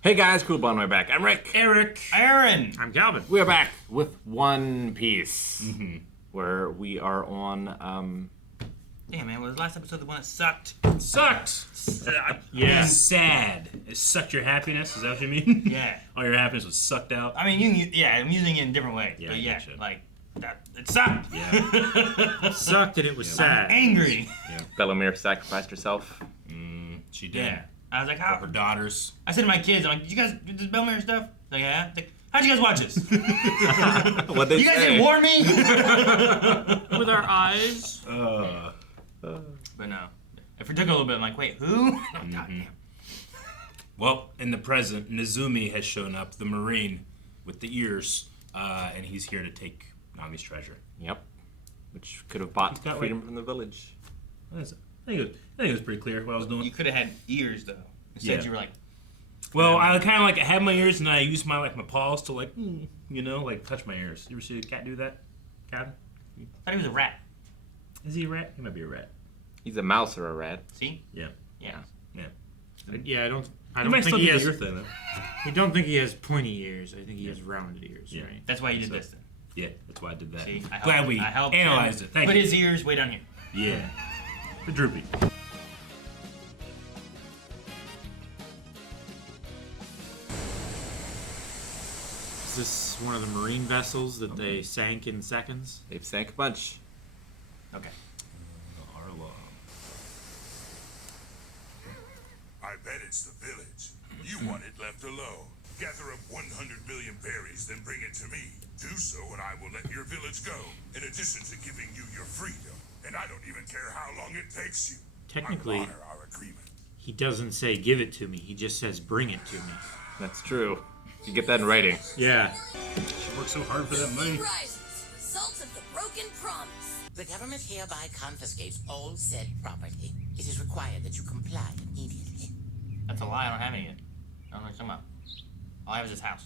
Hey guys, cool on my back. I'm Rick. Eric. Aaron. I'm Calvin. We are back with One Piece, where we are on. Damn, man, was the last episode the one that sucked? Sucked. Yeah. Sad. It sucked your happiness. Is that what you mean? Yeah. All your happiness was sucked out. I mean, I'm using it in a different way. Yeah, but I yeah, getcha. like that. It sucked. Yeah. Sucked and it was sad. Angry. Bellamere sacrificed herself. She did. Yeah. I was like, For how? her daughters. I said to my kids, I'm like, did you guys do this Belmare stuff? Like, yeah. Like, how'd you guys watch this? What they You guys say? didn't warn me. With our eyes. But no. If we took a little bit, I'm like, wait, who? Oh, goddamn. Well, in the present, Nezumi has shown up, the Marine with the ears, and he's here to take Nami's treasure. Yep. Which could have bought got, freedom from the village. What is it? I think it was pretty clear what I was doing. You could have had ears though. Instead, Yeah. you were like, Well, I kind of like I had my ears and I used my paws to like touch my ears. You ever see a cat do that? Cat? I thought he was a rat. Is he a rat? He might be a rat. He's a mouse or a rat. See? Yeah. Yeah. Yeah, I don't You might think still he do has. your thing though. I don't think he has pointy ears. I think he has rounded ears. Yeah. Right. That's why you did So- this then. Yeah, that's why I did that. See? I Glad helped- we I helped analyzed him it. Thank Put you. his ears way down here. Yeah. The droopy. Is this one of the marine vessels that they sank in seconds? They've sank a bunch. Okay. I bet it's the village. You want it left alone. Gather up 100 million berries, then bring it to me. Do so, and I will let your village go, in addition to giving you your freedom. And I don't even care how long it takes you. Technically, I honor our agreement. he doesn't say give it to me. He just says bring it to me. That's true. You get that in writing. Yeah. She worked so hard for that money. Rises, results of the broken promise. The government hereby confiscates all said property. It is required that you comply immediately. That's a lie. I don't have any yet. I don't know what you're talking about. All I have is this house.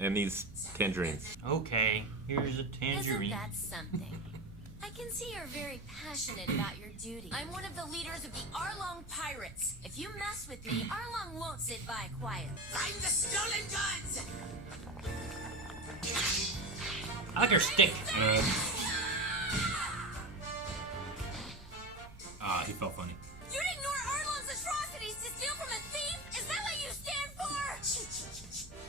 And these tangerines. Okay, here's a Isn't tangerine. that something? I can see you're very passionate about your duty. I'm one of the leaders of the Arlong Pirates. If you mess with me, Arlong won't sit by quiet. Find the stolen goods! I like her stick. He felt funny. You'd ignore Arlong's atrocities to steal from a thief? Is that what you stand for?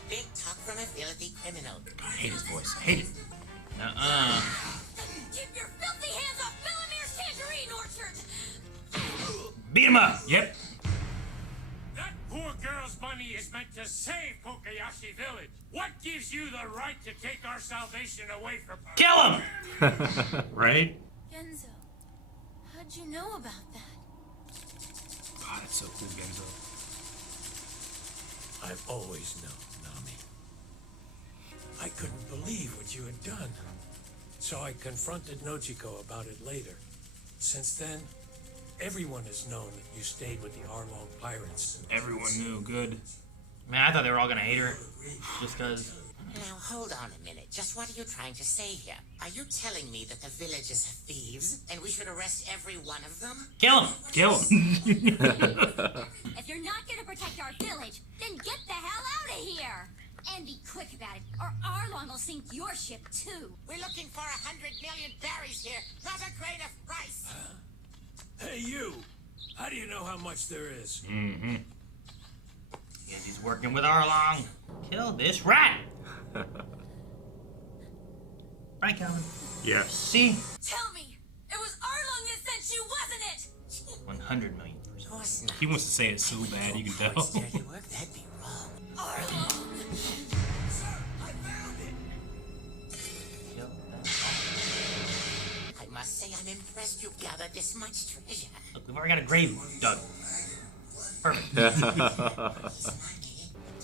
Big talk from a filthy criminal. I hate his voice. I hate it. Keep your filthy hands off Bellamere's tangerine orchard! Beat him up. Yep. That poor girl's money is meant to save Cocoyasi Village. What gives you the right to take our salvation away from her? Kill him. Right? Genzo, how'd you know about that? God, it's so cool, Genzo. I've always known, Nami. I couldn't believe what you had done. So I confronted Nojiko about it later. Since then, everyone has known that you stayed with the Arlong Pirates. Everyone knew. Good. Man, I thought they were all gonna hate her. Just cause. Now, hold on a minute. Just what are you trying to say here? Are you telling me that the village is thieves, and we should arrest every one of them? Kill him. Kill him. If you're not gonna protect our village, then get the hell out of here! And be quick about it, or Arlong will sink your ship too. We're looking for 100 million berries here, not a grain of rice. Hey, you! How do you know how much there is? Yes, he's working with Arlong. Kill this rat. Right, Calvin. Yes. See? Tell me, it was Arlong that sent you, wasn't it? 100 million. Of course not. He wants to say it so bad, you can tell. It's dirty work, that'd be wrong. Arlong! Kill that. I must say I'm impressed you've gathered this much treasure. Look, we've already got a grave dug. Perfect. Don't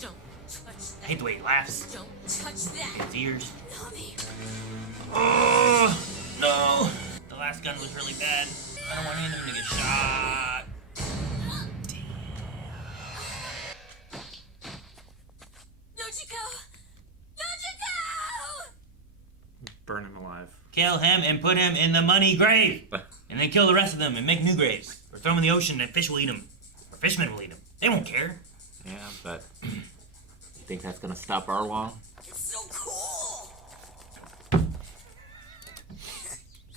touch I that. hate the way he laughs. Don't touch that! His ears. Nami! Oh, no. The last gun was really bad. I don't want any of them to get shot. Nojiko! Nojiko! Burn him alive. Kill him and put him in the money grave. And then kill the rest of them and make new graves. Or throw them in the ocean and fish will eat them. Or fishmen will eat them. They won't care. Yeah, but you think that's gonna stop Arlong? It's so cool!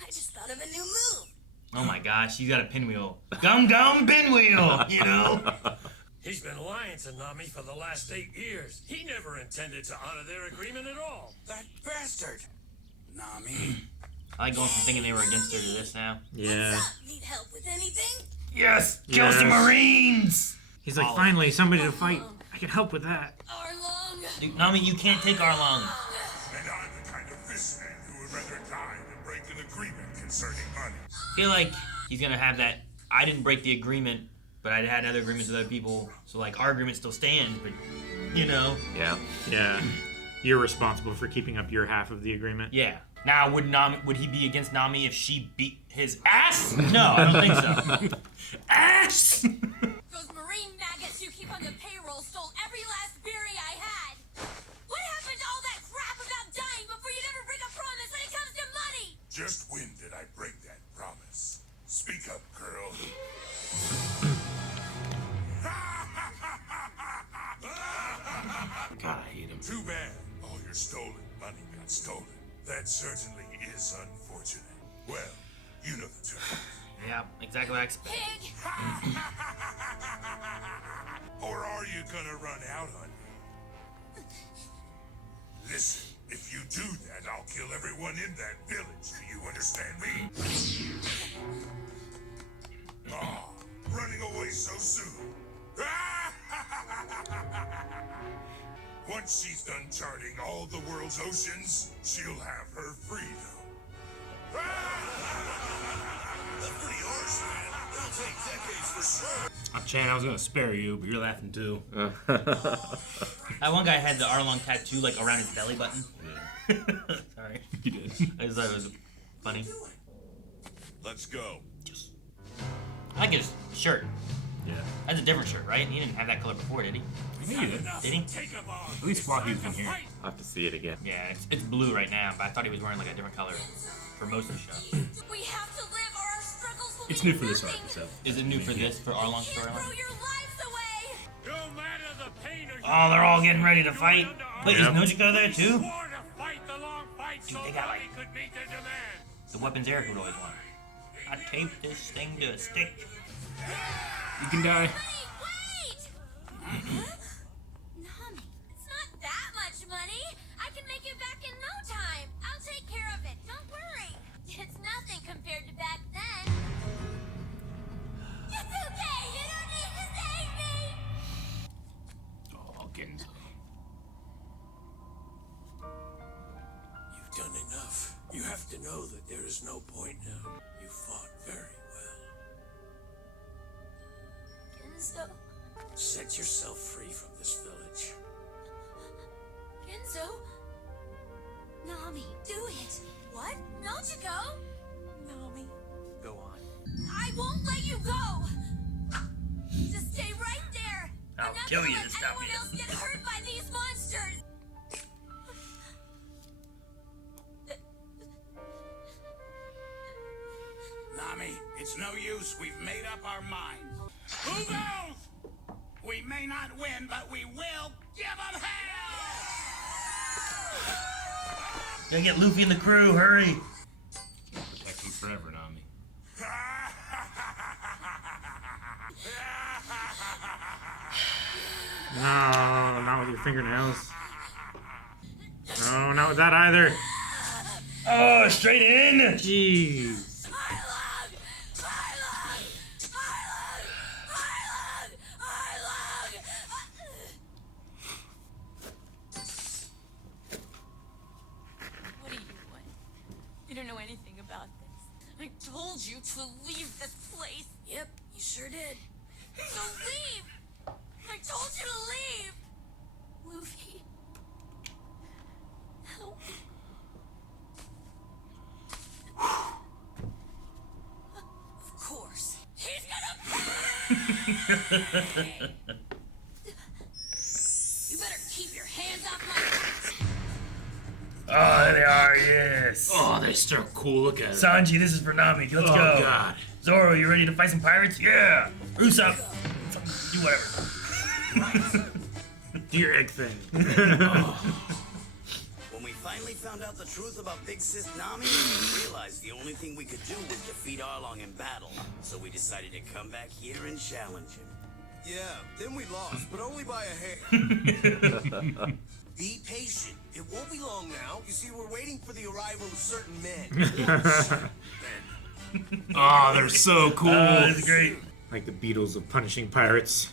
I just thought of a new move. Oh my gosh, you got a pinwheel. Gum Pinwheel, you know? He's been lying to Nami for the last 8 years. He never intended to honor their agreement at all. That bastard! Nami. I like going from thinking they were against her to this now. Yeah. What's up? Need help with anything? Yes! Kill some Yes. Marines! He's like, finally, somebody to fight. I can help with that. Arlong! Dude, Nami, you can't take Arlong. And I'm the kind of fishman who would rather die than break an agreement concerning money. I feel like he's gonna have that. I didn't break the agreement, but I had other agreements with other people, so like our agreement still stands. But you know, Yeah. Yeah. You're responsible for keeping up your half of the agreement. yeah. Now would he be against Nami if she beat his ass? No, I don't think so. Ass. Those Marine maggots you keep on the payroll stole every last berry I had. What happened to all that crap about dying before you'd ever break a promise when it comes to money? Just when did I break that promise? Speak up, girl. God, I hate him. Too bad all your stolen money got stolen. That certainly is unfortunate. Well, you know the terms. Yeah, exactly what I expected. Pig! Or are you gonna run out on me? Listen, if you do that, I'll kill everyone in that village. Do you understand me? Oh, running away so soon. Once she's done charting all the world's oceans, she'll have her freedom. That's pretty harsh, man. That'll take decades for sure. Chan, I was gonna spare you, but you're laughing too. That one guy had the Arlong tattoo like around his belly button. Sorry. You did. I just thought it was funny. Let's go. I like his shirt. Yeah. That's a different shirt, right? He didn't have that color before, did he? Yeah, you did. Did he? Take a ball. At least while he was in here. I'll have to see it again. Yeah, it's blue right now, but I thought he was wearing like a different color for most of the show. We have to live or our struggles will It's be new for this nothing. arc, so. Is it new for this, for Arlong's You can't throw storyline? your lives away! No matter the pain or Oh, they're all getting ready to fight. Wait, is Yep. Nojiko there too? swore to fight the long fight so they got, Nami like- could meet their demands. The weapons Eric would always want. I taped this thing to a stick. You can die. Honey, wait! Nami, it's not that much money. I can make it back in no time. I'll take care of it. Don't worry. It's nothing compared to back then. It's okay. You don't need to save me. Oh, Genzo. You've done enough. You have to know that there is no point now. You fought very well. Genzo. Set yourself free from this village. Genzo. Nami, do it. What? Nojiko? Nami. Go on. I won't let you go. Just stay right there. I'll I'm not kill gonna you let to stop anyone you. else get hurt by these monsters. Nami, it's no use. We've made up our minds. Who goes? We may not win, but we will give them hell! Gotta get Luffy and the crew, hurry! Protect him forever, Nami. No, not with your fingernails. No, not with that either. Oh, straight in! Jeez. Arlong! Arlong! Arlong! Arlong! Arlong! What do you want? You don't know anything about this. I told you to leave this place. Yep, you sure did. So leave! I told you to leave! Luffy. Help me. Of course. He's gonna pay! You better keep your hands off my... Oh, there they are, yes! Oh, they still cool. Look at it. Sanji, this is for Nami. Let's Oh, go. God. Zoro, you ready to fight some pirates? Yeah! Usopp! Do whatever. Do your egg thing. When we finally found out the truth about Big Sis Nami, we realized the only thing we could do was defeat Arlong in battle. So we decided to come back here and challenge him. Yeah, then we lost, but only by a hair. Be patient. It won't be long now. You see, we're waiting for the arrival of certain men. Oh, they're so cool. That's great. Like the Beatles of punishing pirates.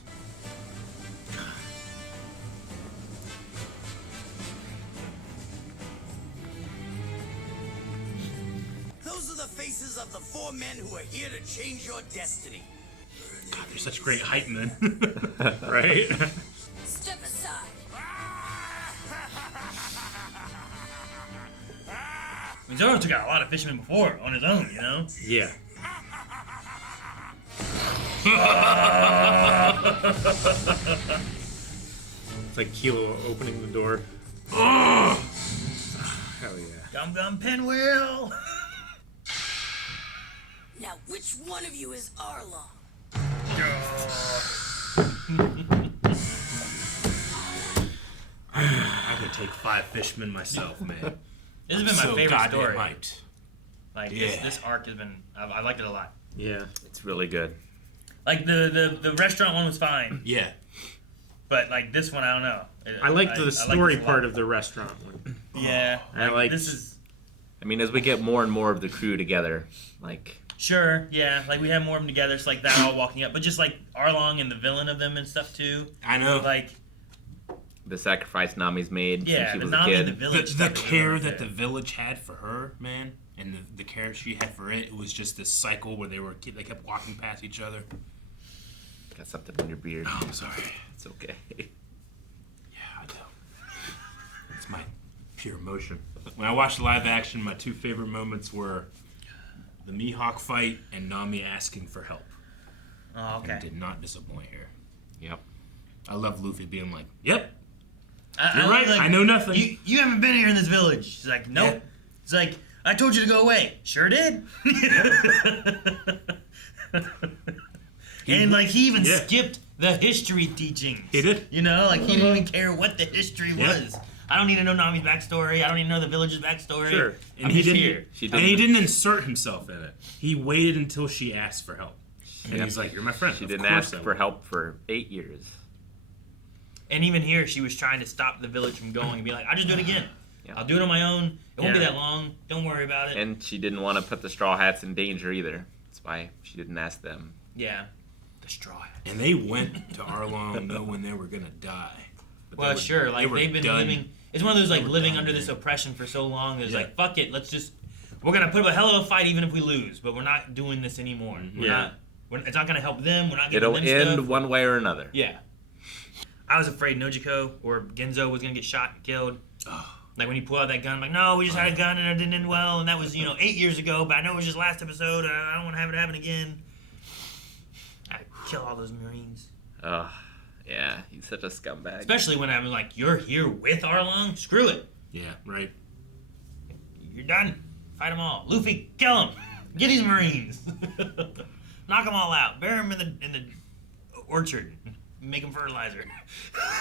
Those are the faces of the 4 men who are here to change your destiny. God, they're such great hype men. Right? Step aside. I mean, Zoro took out a lot of fishermen before on his own, you know? Yeah. It's like Kilo opening the door. Hell yeah. Gum Pinwheel! Now, which one of you is Arlong? I could take 5 fishmen myself, man. This has been my So favorite goddamn story. hyped. Like, Yeah. this arc has been... I liked it a lot. Yeah. It's really good. Like, the restaurant one was fine. Yeah. But, like, this one, I don't know. I liked the like story this a part lot. of the restaurant one. Yeah. I liked- This is... I mean, as we get more and more of the crew together, like, Sure, yeah. Like, we have more of them together. It's like that all walking up. But just, like, Arlong and the villain of them and stuff, too. I know. Like... the sacrifice Nami's made Yeah, since she the was a Nami and kid. the village. The stuff is care really that good. the village had for her, man, and the care she had for it was just this cycle where they kept walking past each other. Got something on your beard. Oh, I'm sorry. It's okay. Yeah, I know. It's my pure emotion. When I watched live action, my 2 favorite moments were the Mihawk fight and Nami asking for help. Oh, okay. And did not disappoint here. Yep. I love Luffy being like, "Yep, I you're right. like, I know nothing." You haven't been here in this village. She's like, nope. Yeah. It's like, I told you to go away. Sure did. And like he even Yeah. skipped the history teachings. He did. You know, like he didn't even care what the history Yeah. was. I don't need to know Nami's backstory. I don't need to know the village's backstory. Sure. I'm just here. She And he didn't. didn't insert himself in it. He waited until she asked for help, and Yeah. he's like, "You're my friend." She Of didn't course ask I for will." help for 8 years. And even here, she was trying to stop the village from going and be like, I'll just do it again. Yeah. I'll do it on my own. It won't be Yeah. that long. Don't worry about it. And she didn't want to put the Straw Hats in danger either. That's why she didn't ask them. Yeah. The straw hat. And they went to Arlong knowing they were gonna die. But Well, they were- sure. they Like were they've been done. living. It's one of those like were living done, under man. this oppression for so long. It's Yeah. like fuck it. Let's just. We're gonna put up a hell of a fight even if we lose, but we're not doing this anymore. We're Yeah. not. It's not gonna help them. We're not giving It'll them end stuff. one way or another. Yeah. I was afraid Nojiko or Genzo was gonna get shot and killed. Like when he pulled out that gun, I'm like, no, we just had a gun and it didn't end well, and that was 8 years ago. But I know it was just last episode. I don't want to have it happen again. I kill all those Marines. Ugh. Yeah, he's such a scumbag. Especially when I'm like, you're here with Arlong? Screw it. Yeah, right. You're done. Fight them all. Luffy, kill them. Get these Marines. Knock them all out. Bury them in the orchard. Make them fertilizer.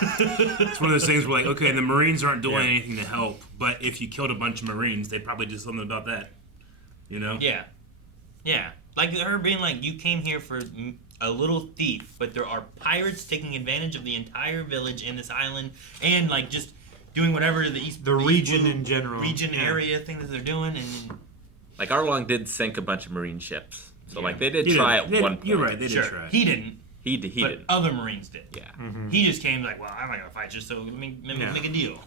It's one of those things where like, okay, the Marines aren't doing Yeah. anything to help, but if you killed a bunch of Marines, they'd probably do something about that. You know? Yeah. Yeah. Like her being like, you came here for a little thief, but there are pirates taking advantage of the entire village and this island, and like just doing whatever The region in general. region Yeah. area thing that they're doing, and Like, Arlong did sink a bunch of Marine ships. So, like, they did You try did. at They- one point. You're right, they did sure, try. he didn't, He but did. other Marines did. Yeah. He just came like, well, I'm not gonna fight you, so make a deal.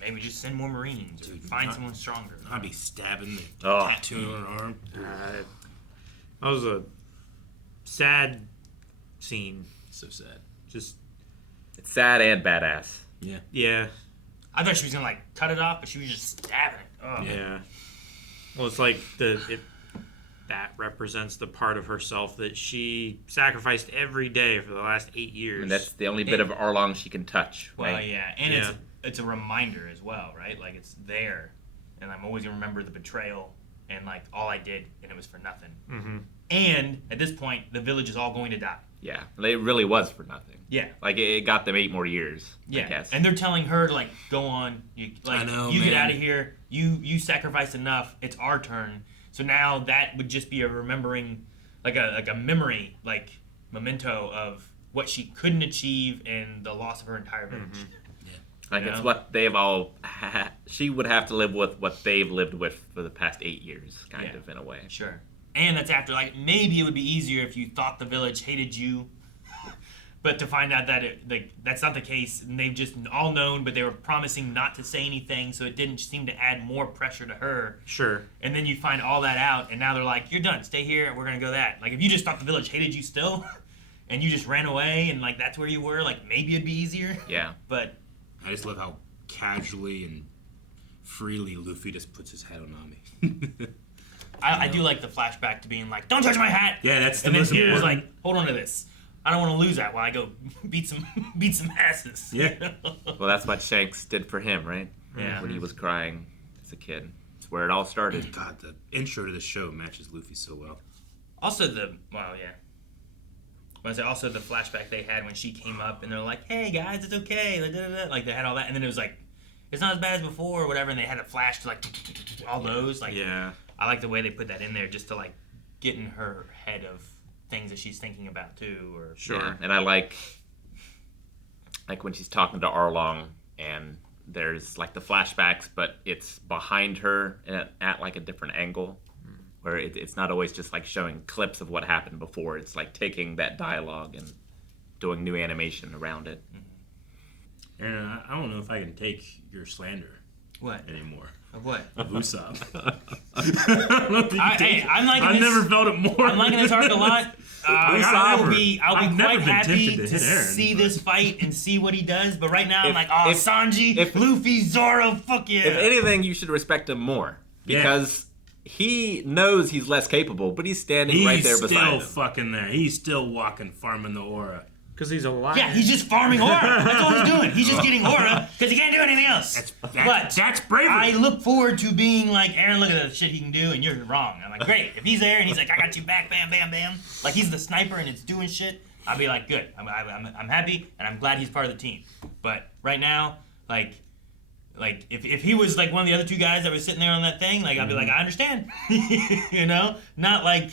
Maybe just send more Marines or find someone stronger. I'd be stabbing the Oh. tattoo on her arm. That was a sad scene. So sad. Just, It's sad and badass. Yeah. yeah. I thought she was gonna like cut it off, but she was just stabbing it. Oh. Yeah. Well, it's like that represents the part of herself that she sacrificed every day for the last 8 years. And that's the only bit of Arlong she can touch, Well, right? yeah, and Yeah. it's a reminder as well, right? Like it's there, and I'm always gonna remember the betrayal and like all I did, and it was for nothing. Mm-hmm. And at this point, the village is all going to die. Yeah, it really was for nothing. Yeah, like it got them 8 more years. Yeah, I guess. And they're telling her to like go on, you get out of here. You sacrificed enough. It's our turn. So now that would just be a remembering, like a memory, like memento of what she couldn't achieve and the loss of her entire village. Mm-hmm. Like it's what they've all she would have to live with what they've lived with for the past 8 years, kind of, in a way. Sure. And that's after, like, maybe it would be easier if you thought the village hated you, but to find out that that's not the case, and they've just all known, but they were promising not to say anything, so it didn't seem to add more pressure to her. Sure. And then you find all that out, and now they're like, you're done, stay here, and we're gonna go that. Like, if you just thought the village hated you still, and you just ran away, and, like, that's where you were, like, maybe it'd be easier. Yeah. But I just love how casually and freely Luffy just puts his head on Nami. I do like the flashback to being like, don't touch my hat! Yeah, that's the and most then he was important. like, hold on to this. I don't want to lose that while I go beat some asses. Yeah. Well, that's what Shanks did for him, right? Yeah. When he was crying as a kid. It's where it all started. God, the intro to the show matches Luffy so well. Also the flashback they had when she came up and they're like, hey guys, it's okay. Like they had all that, and then it was like, it's not as bad as before or whatever, and they had a flash to like all those. Like, yeah. I like the way they put that in there just to like get in her head of things that she's thinking about too. Or Sure. Yeah. And I like when she's talking to Arlong and there's like the flashbacks, but it's behind her at like a different angle, where it's not always just like showing clips of what happened before. It's like taking that dialogue and doing new animation around it. And I don't know if I can take your slander. What? Anymore. Of what? Of Usopp. I've never felt it more. I'm liking this arc a lot. I'll be quite happy to Eren, see this fight and see what he does. But right now, I'm like, Sanji, Luffy, Zoro, fuck yeah. If anything, you should respect him more because he knows he's less capable, but he's standing right there beside him. He's still fucking there. He's still walking, farming the aura. Because he's alive. Yeah, he's just farming aura. That's all he's doing. He's just getting aura because he can't do anything else. That's bravery. I look forward to being like, Eren, look at the shit he can do, and you're wrong. I'm like, great. If he's there and he's like, I got you back, bam, bam, bam. Like he's the sniper and it's doing shit. I'll be like, good. I'm happy and I'm glad he's part of the team. But right now, like if he was like one of the other two guys that was sitting there on that thing, like I'd be like, I understand. You know, not like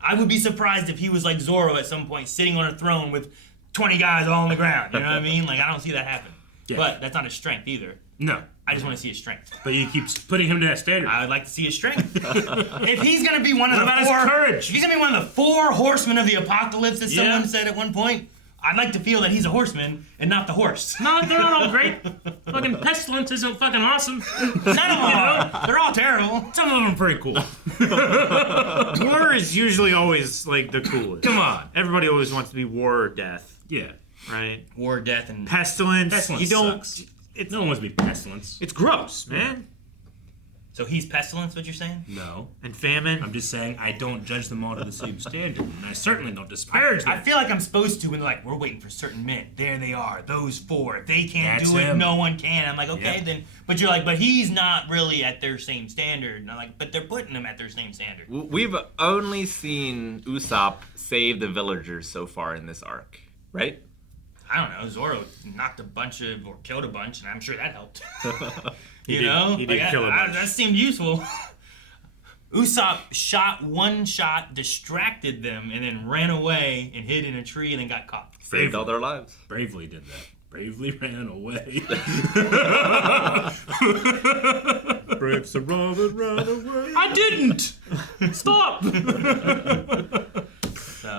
I would be surprised if he was like Zoro at some point sitting on a throne with 20 guys all on the ground. You know what I mean? Like, I don't see that happen. Yeah. But that's not his strength either. No. I just want to see his strength. But you keep putting him to that standard. I would like to see his strength. If he's going to be one of his courage? If he's going to be one of the 4 horsemen of the apocalypse that someone said at one point, I'd like to feel that he's a horseman and not the horse. No, they're not all great. Fucking Pestilence isn't fucking awesome. None of them are. They're all terrible. Some of them are pretty cool. War is usually always like the coolest. Come on. Everybody always wants to be war or death. Yeah. Right? War, death, and pestilence. You don't. Sucks. No one wants to be pestilence. It's gross, man. So he's pestilence, what you're saying? No. And famine. I'm just saying I don't judge them all to the same standard, and I certainly don't disparage them. I feel like I'm supposed to when they're like, we're waiting for certain men. There they are, those 4. If they can't That's do it, him. no one can. I'm like, okay, then. But you're like, but he's not really at their same standard. And I'm like, but they're putting him at their same standard. We've only seen Usopp save the villagers so far in this arc, right? I don't know. Zoro knocked a bunch of, or killed a bunch, and I'm sure that helped. He did kill a bunch. That seemed useful. Usopp shot one shot, distracted them, and then ran away and hid in a tree and then got caught. Saved all their lives. Bravely did that. Bravely ran away. Brave Sir Robert ran away. I didn't! Stop!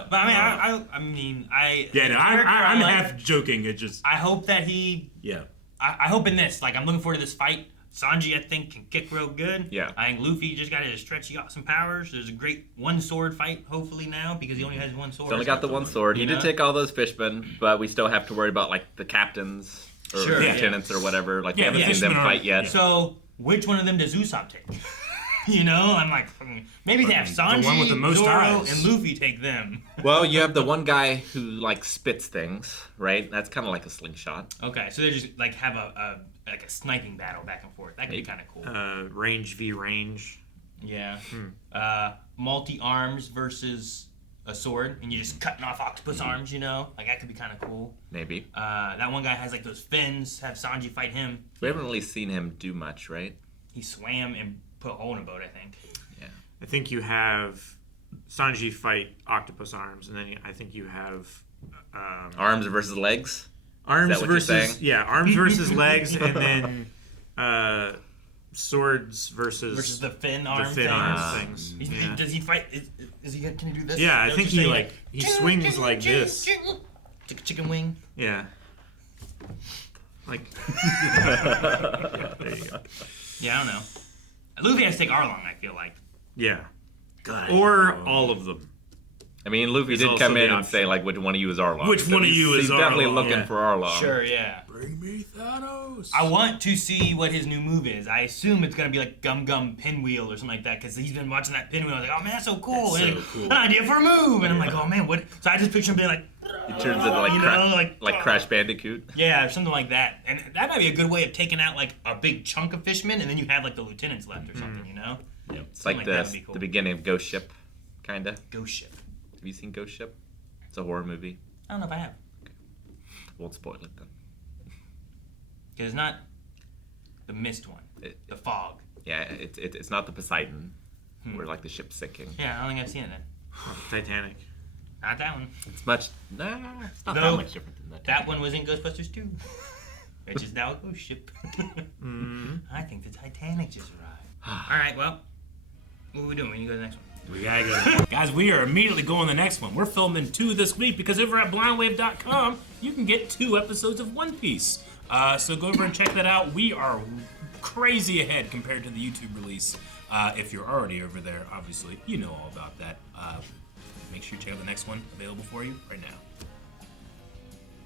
But I mean, Yeah, no, I'm half joking. It just. I hope that he. Yeah. I hope in this, like, I'm looking forward to this fight. Sanji, I think, can kick real good. Yeah. I think Luffy just got his stretchy awesome powers. There's a great one sword fight, hopefully, now, because he only has one sword. He's only got the one sword. He did take all those fishmen, but we still have to worry about, like, the captains or lieutenants or whatever. Like, we haven't seen them fight yet. So, which one of them does Usopp take? You know, I'm like, maybe they have Sanji, the one with the most Zoro, eyes. and Luffy take them. Well, you have the one guy who, like, spits things, right? That's kind of like a slingshot. Okay, so they just, like, have a sniping battle back and forth. That could be kind of cool. Range v range. Yeah. Multi-arms versus a sword, and you're just cutting off octopus arms, you know? Like, that could be kind of cool. Maybe. That one guy has, like, those fins. Have Sanji fight him. We haven't really seen him do much, right? He swam and put a hole in a boat, I think. Yeah. I think you have Sanji fight octopus arms, and then I think you have Arms versus legs? arms Is that what you're saying? versus arms versus legs, and then swords versus the fin arm fin things. arms things. Yeah. Does he fight? Is he? Can he do this? Yeah, I Is that think what you're he saying? he swings like this. Chicken wing. Yeah. Like. Yeah, there you go. Yeah, I don't know. Luffy has to take Arlong, I feel like. Yeah. God. Or all of them. I mean, Luffy It's did also come the in and option. say, like, which one of you is Arlong. Which one of you is He's definitely Arlong, looking yeah. for Arlong. Sure, yeah. Bring me Thanos. I want to see what his new move is. I assume it's gonna be like Gum Pinwheel or something like that, because he's been watching that Pinwheel. I was like, oh man, that's so cool. That's And so cool. An idea for a move, and I'm like, oh man, what? So I just picture him being like, He turns into, like, you know, like Crash Bandicoot. yeah, or something like that. And that might be a good way of taking out like a big chunk of fishmen, and then you have like the lieutenants left or something, you know? It's like, Something like that would be cool. the beginning of Ghost Ship, kind of. Ghost Ship. Have you seen Ghost Ship? It's a horror movie. I don't know if I have. Won't spoil it then. Because it's not the mist one. The fog. Yeah, it's not the Poseidon, where like the ship's sinking. Yeah, I don't think I've seen it then. Titanic. Not that one. It's much. Nah, it's not that No, much different than that. That one was in Ghostbusters 2, which is now a ghost ship. I think the Titanic just arrived. All right, well, what are we doing? We need to go to the next one. We gotta go. Guys, we are immediately going to the next one. We're filming 2 this week because over at blindwave.com, you can get 2 episodes of One Piece. So go over and check that out. We are crazy ahead compared to the YouTube release. If you're already over there, obviously, you know all about that. Make sure you check out the next one available for you right now.